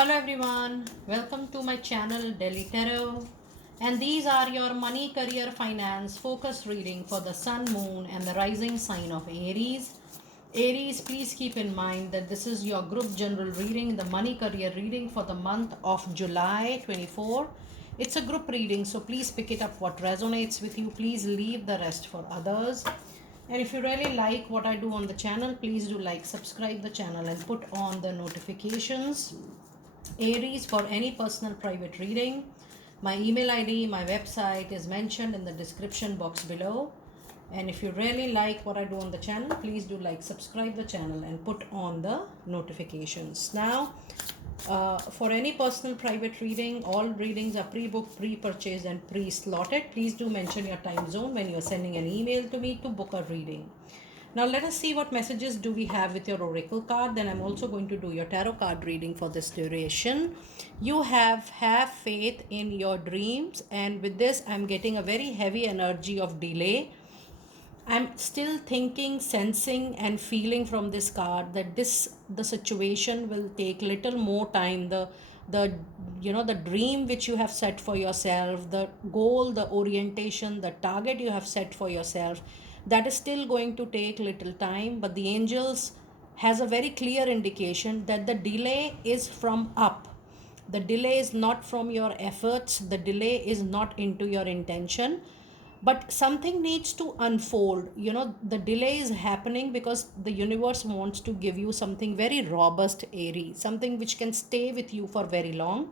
Hello everyone, welcome to my channel Delhi Tarot, and these are your money, career, finance focus reading for the sun, moon and the rising sign of Aries. Aries, please keep in mind that this is your group general reading, the money career reading for the month of July 24. It's a group reading, so please pick it up what resonates with you. Please leave the rest for others. And if you really like what I do on the channel, please do like, subscribe the channel and put on the notifications. Aries, for any personal private reading, my email ID, my website is mentioned in the description box below. And if you really like what I do on the channel, please do like, subscribe the channel and put on the notifications. Now, for any personal private reading, all readings are pre-booked, pre-purchased and pre-slotted. Please do mention your time zone when you're sending an email to me to book a reading. Now let us see what messages do we have with your oracle card. Then I'm also going to do your tarot card reading for this duration. You have faith in your dreams, and with this I'm getting a very heavy energy of delay. I'm still thinking, sensing and feeling from this card that the situation will take little more time. The dream which you have set for yourself, the goal, the orientation, the target you have set for yourself, that is still going to take little time, but the angels has a very clear indication that the delay is from up. The delay is not from your efforts, the delay is not into your intention, but something needs to unfold. The delay is happening because the universe wants to give you something very robust, airy, something which can stay with you for very long.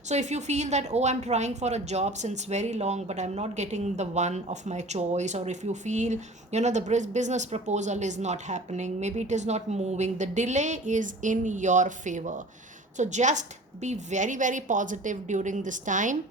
So if you feel that, oh, I'm trying for a job since very long but I'm not getting the one of my choice, or if you feel the business proposal is not happening, maybe it is not moving, the delay is in your favor. So just be very very positive during this time,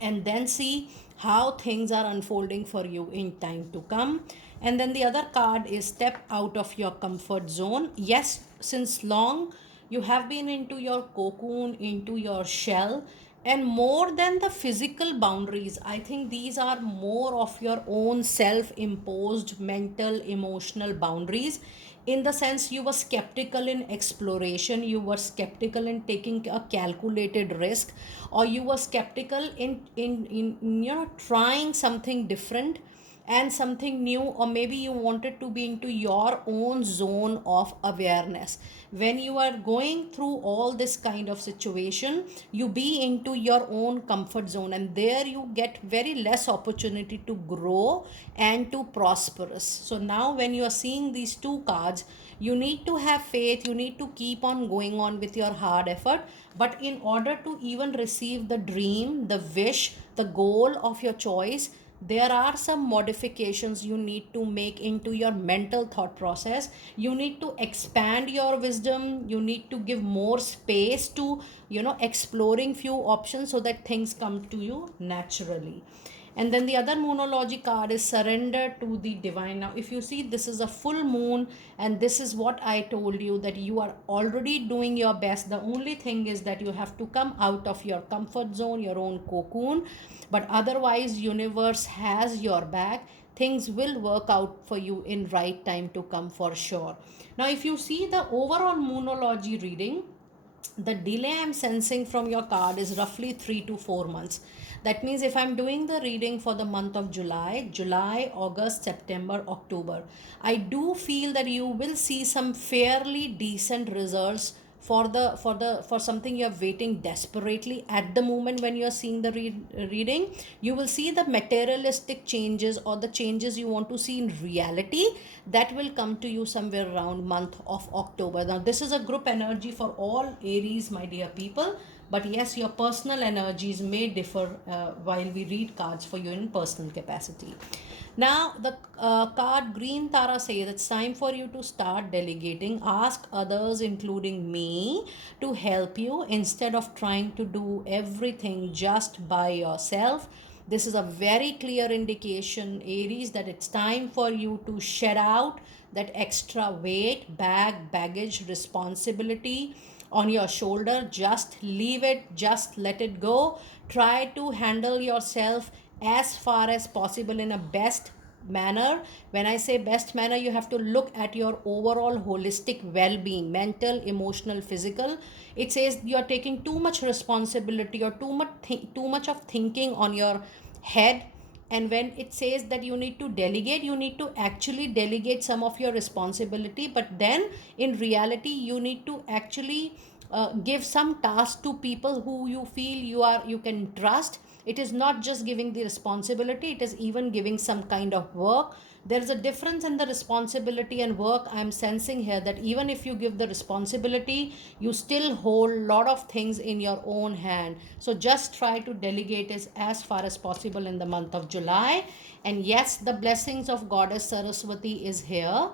and then see how things are unfolding for you in time to come. And then the other card is step out of your comfort zone. Yes, since long you have been into your cocoon, into your shell, and more than the physical boundaries, I think these are more of your own self imposed mental emotional boundaries. In the sense, you were skeptical in exploration, you were skeptical in taking a calculated risk, or you were skeptical in trying something different and something new, or maybe you wanted to be into your own zone of awareness. When you are going through all this kind of situation, you be into your own comfort zone, and there you get very less opportunity to grow and to prosperous. So now when you are seeing these two cards, you need to have faith, you need to keep on going on with your hard effort. But in order to even receive the dream, the wish, the goal of your choice, there are some modifications you need to make into your mental thought process. You need to expand your wisdom, you need to give more space to exploring few options so that things come to you naturally. And then the other moonology card is surrender to the divine. Now if you see, this is a full moon, and this is what I told you, that you are already doing your best. The only thing is that you have to come out of your comfort zone, your own cocoon, but otherwise universe has your back. Things will work out for you in right time to come for sure. Now if you see the overall moonology reading, the delay I'm sensing from your card is roughly 3 to 4 months. That means if I'm doing the reading for the month of July, August, September, October, I do feel that you will see some fairly decent results for something you're waiting desperately at the moment. When you're seeing the reading, you will see the materialistic changes or the changes you want to see in reality, that will come to you somewhere around month of October. Now this is a group energy for all Aries, my dear people, but yes, your personal energies may differ while we read cards for you in personal capacity. Now, the card Green Tara says it's time for you to start delegating. Ask others, including me, to help you instead of trying to do everything just by yourself. This is a very clear indication, Aries, that it's time for you to shed out that extra weight, baggage, responsibility on your shoulder. Just leave it, just let it go. Try to handle yourself as far as possible in a best manner. When I say best manner, you have to look at your overall holistic well-being, mental, emotional, physical. It says you are taking too much responsibility or too much of thinking on your head. And when it says that you need to delegate, you need to actually delegate some of your responsibility, but then in reality you need to actually give some task to people who you feel you can trust. It is not just giving the responsibility, it is even giving some kind of work. There is a difference in the responsibility and work. I'm sensing here that even if you give the responsibility, you still hold a lot of things in your own hand. So just try to delegate as far as possible in the month of July. And yes, the blessings of Goddess Saraswati is here.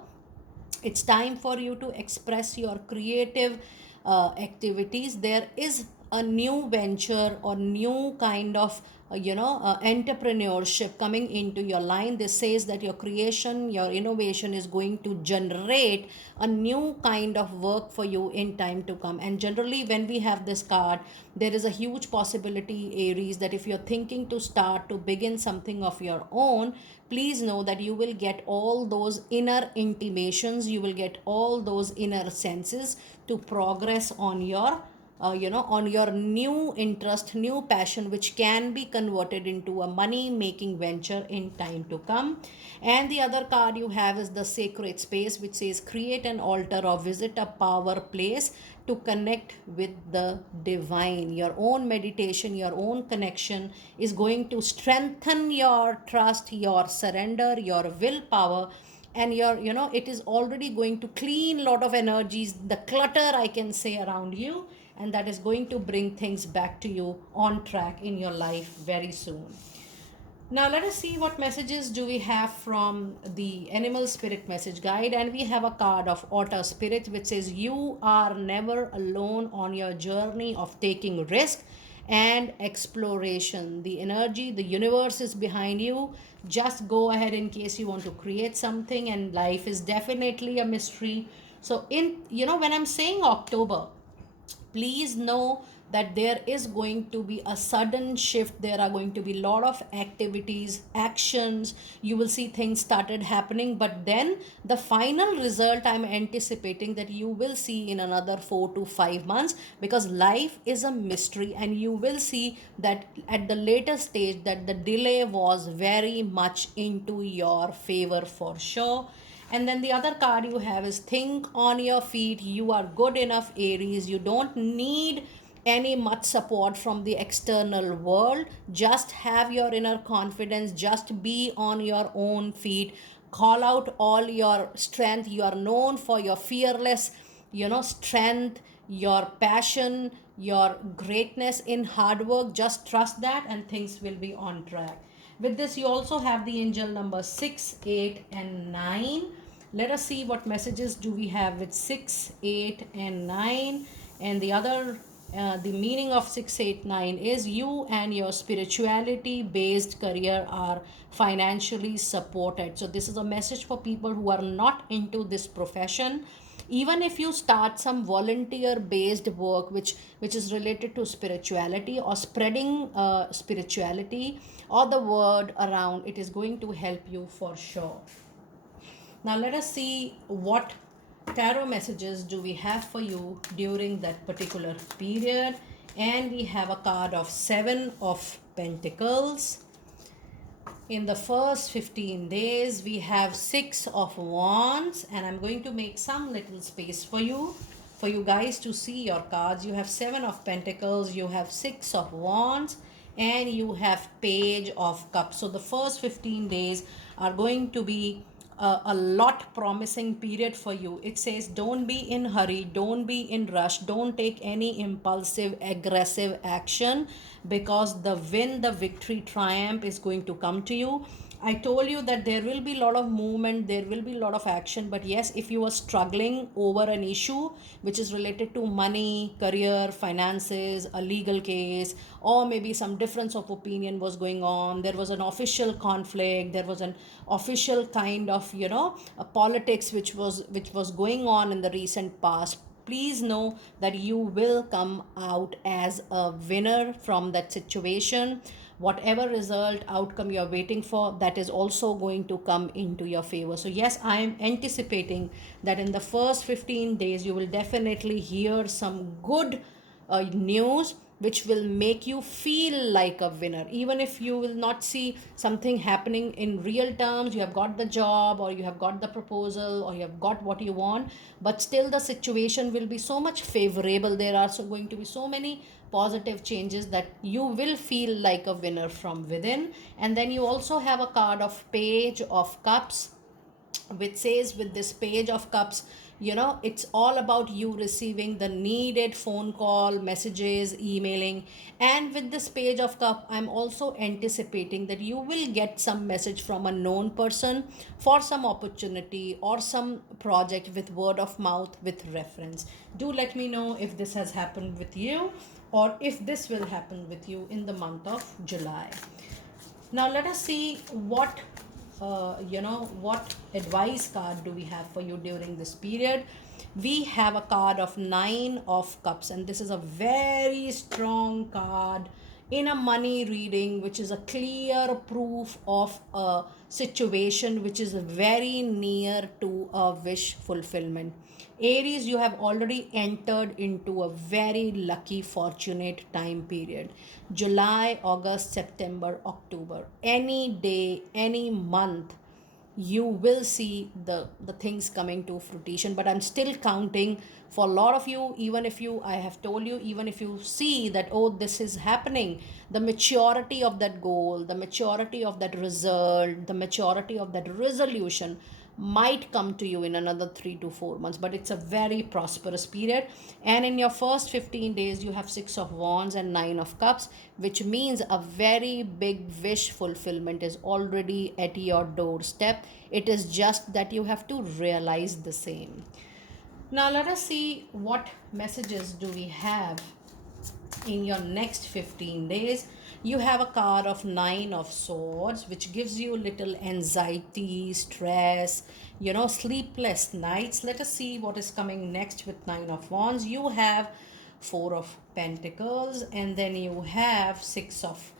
It's time for you to express your creative activities. There is a new venture or new kind of entrepreneurship coming into your line. This says that your creation, your innovation is going to generate a new kind of work for you in time to come. And generally when we have this card, there is a huge possibility, Aries, that if you're thinking to start to begin something of your own, please know that you will get all those inner intimations, you will get all those inner senses to progress on your on your new interest, new passion, which can be converted into a money making venture in time to come. And the other card you have is the sacred space, which says create an altar or visit a power place to connect with the divine. Your own meditation, your own connection is going to strengthen your trust, your surrender, your willpower, and your it is already going to clean a lot of energies, the clutter I can say around you, and that is going to bring things back to you on track in your life very soon. Now let us see what messages do we have from the Animal Spirit Message Guide. And we have a card of Otter Spirit, which says you are never alone on your journey of taking risk and exploration. The energy, the universe is behind you. Just go ahead in case you want to create something, and life is definitely a mystery. So in when I'm saying October, please know that there is going to be a sudden shift. There are going to be a lot of activities, actions. You will see things started happening, but then the final result I'm anticipating that you will see in another 4 to 5 months, because life is a mystery. And you will see that at the later stage that the delay was very much into your favor for sure. And then the other card you have is think on your feet. You are good enough, Aries. You don't need any much support from the external world. Just have your inner confidence. Just be on your own feet. Call out all your strength. You are known for your fearless, strength, your passion, your greatness in hard work. Just trust that and things will be on track. With this, you also have the angel number 6, 8, and 9. Let us see what messages do we have with 6, 8, and 9. And the other the meaning of 689 is you and your spirituality based career are financially supported. So this is a message for people who are not into this profession. Even if you start some volunteer based work which is related to spirituality or spreading spirituality or the word around, it is going to help you for sure. Now let us see what tarot messages do we have for you during that particular period. And we have a card of 7 of Pentacles. In the first 15 days, we have 6 of Wands, and I'm going to make some little space for you guys to see your cards. You have 7 of Pentacles, you have 6 of Wands, and you have Page of Cups. So the first 15 days are going to be a lot promising period for you. It says don't be in hurry, don't be in rush, don't take any impulsive aggressive action, because the win, the victory, triumph is going to come to you. I told you that there will be a lot of movement, there will be a lot of action, but yes, if you are struggling over an issue which is related to money, career, finances, a legal case, or maybe some difference of opinion was going on, there was an official conflict, there was an official kind of a politics which was going on in the recent past, please know that you will come out as a winner from that situation. whatever result outcome you're waiting for, that is also going to come into your favor. So yes, I am anticipating that in the first 15 days you will definitely hear some good news which will make you feel like a winner. Even if you will not see something happening in real terms, you have got the job or you have got the proposal or you have got what you want, but still the situation will be so much favorable. There are so going to be so many positive changes that you will feel like a winner from within. And then you also have a card of Page of Cups, which says with this Page of Cups, it's all about you receiving the needed phone call, messages, emailing. And with this Page of Cup, I'm also anticipating that you will get some message from a known person for some opportunity or some project with word of mouth with reference. Do let me know if this has happened with you or if this will happen with you in the month of July. Now let us see what advice card do we have for you during this period. We have a card of Nine of Cups, and this is a very strong card in a money reading, which is a clear proof of a situation which is very near to a wish fulfillment. Aries, you have already entered into a very lucky, fortunate time period. July, August, September, October. Any day, any month, you will see the things coming to fruition. But I'm still counting for a lot of you. Even if you, I have told you, even if you see that, oh, this is happening, the maturity of that goal, the maturity of that result, the maturity of that resolution might come to you in another 3 to 4 months. But it's a very prosperous period. And in your first 15 days you have Six of Wands and Nine of Cups, which means a very big wish fulfillment is already at your doorstep. It is just that you have to realize the same. Now let us see what messages do we have in your next 15 days. You have a card of Nine of Swords, which gives you little anxiety, stress, sleepless nights. Let us see what is coming next with Nine of Wands. You have Four of Pentacles, and then you have Six of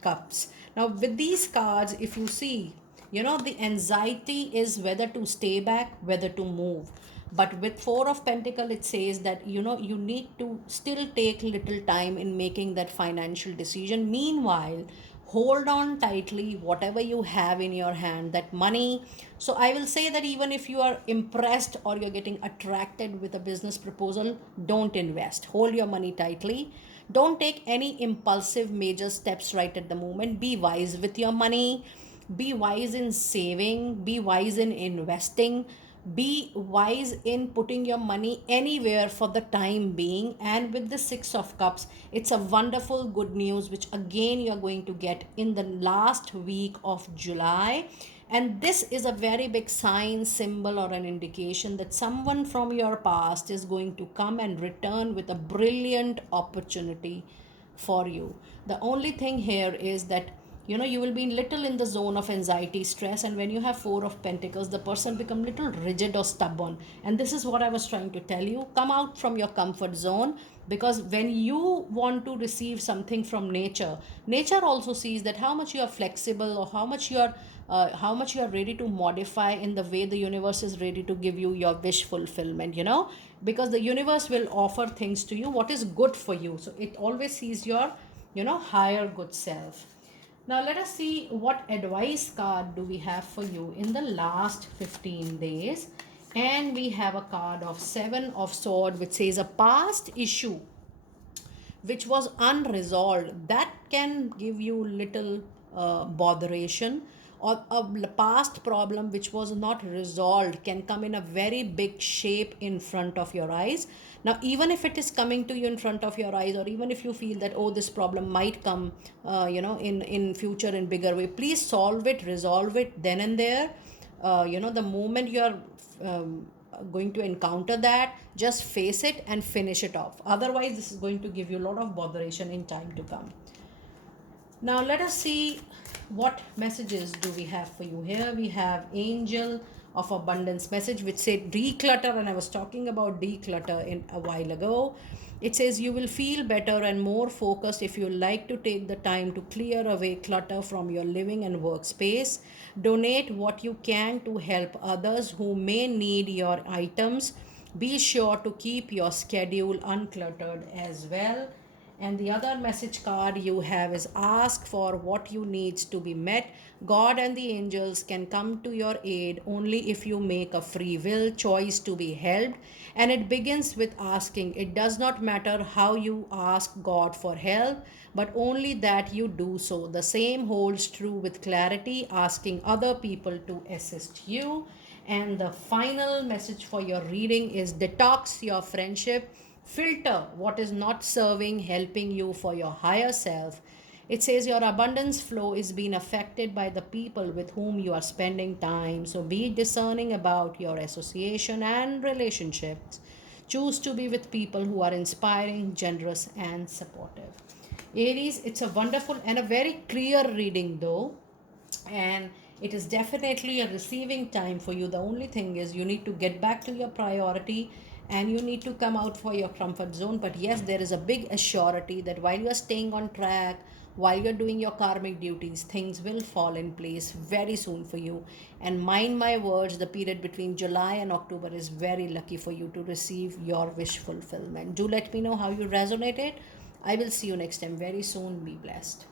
Cups. Now with these cards, if you see, the anxiety is whether to stay back, whether to move. But with Four of Pentacle, it says that you need to still take little time in making that financial decision. Meanwhile, hold on tightly whatever you have in your hand, that money. So I will say that even if you are impressed or you're getting attracted with a business proposal, don't invest. Hold your money tightly. Don't take any impulsive major steps right at the moment. Be wise with your money. Be wise in saving. Be wise in investing. Be wise in putting your money anywhere for the time being. And with the Six of Cups, it's a wonderful good news which again you're going to get in the last week of July. And this is a very big sign, symbol, or an indication that someone from your past is going to come and return with a brilliant opportunity for you. The only thing here is that you will be little in the zone of anxiety, stress. And when you have Four of Pentacles, the person become little rigid or stubborn. And this is what I was trying to tell you. Come out from your comfort zone, because when you want to receive something from nature, nature also sees that how much you are flexible, or how much you are ready to modify in the way the universe is ready to give you your wish fulfillment. Because the universe will offer things to you what is good for you. So it always sees your higher good self. Now let us see what advice card do we have for you in the last 15 days. And we have a card of Seven of Swords, which says a past issue which was unresolved, that can give you little botheration. Or a past problem which was not resolved can come in a very big shape in front of your eyes. Now even if it is coming to you in front of your eyes, or even if you feel that, oh, this problem might come in future in bigger way, please solve it, resolve it then and there. The moment you are going to encounter that, just face it and finish it off. Otherwise this is going to give you a lot of botheration in time to come. Now let us see what messages do we have for you. Here we have Angel of abundance message which said declutter, and I was talking about declutter in a while ago. It says you will feel better and more focused if you like to take the time to clear away clutter from your living and workspace. Donate what you can to help others who may need your items. Be sure to keep your schedule uncluttered as well. And the other message card you have is ask for what you needs to be met. God and the angels can come to your aid only if you make a free will choice to be helped. And it begins with asking. It does not matter how you ask God for help, but only that you do so. The same holds true with clarity, asking other people to assist you. And the final message for your reading is detox your friendship, filter what is not serving, helping you for your higher self. It says your abundance flow is being affected by the people with whom you are spending time. So be discerning about your association and relationships. Choose to be with people who are inspiring, generous, and supportive. Aries, it's a wonderful and a very clear reading though, and it is definitely a receiving time for you. The only thing is you need to get back to your priority and you need to come out for your comfort zone. But yes, there is a big assurity that while you are staying on track, while you're doing your karmic duties, things will fall in place very soon for you. And mind my words, the period between July and October is very lucky for you to receive your wish fulfillment. Do let me know how you resonated. I will see you next time very soon. Be blessed.